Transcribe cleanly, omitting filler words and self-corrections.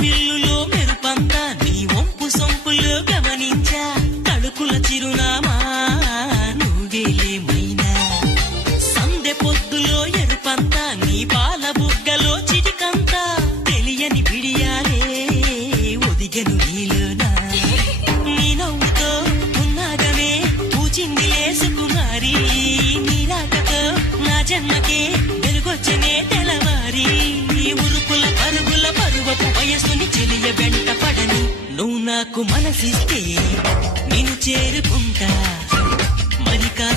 విల్లులో మెరుపంతా నీ వంపు సొంపులో గమనించా తడుకుల చిరునామా నువ్వేలేమైనా సందె పొద్దులో ఎరుపంతా నీ పాల బుగ్గలో చిటికంతా తెలియని బిడియాలే ఒదిగెను నీలోనా నీ నవ్వుతో ఉన్నాగమే పూచిందిలే సుకుమారి నీ రాకతో నా జన్మకే వెలుగొచ్చనే తెలవారి ఉరుకుల పరుగుల పరువపు వయసుని చెలియ వెంట పడని నువ్వు నాకు మనసిస్తే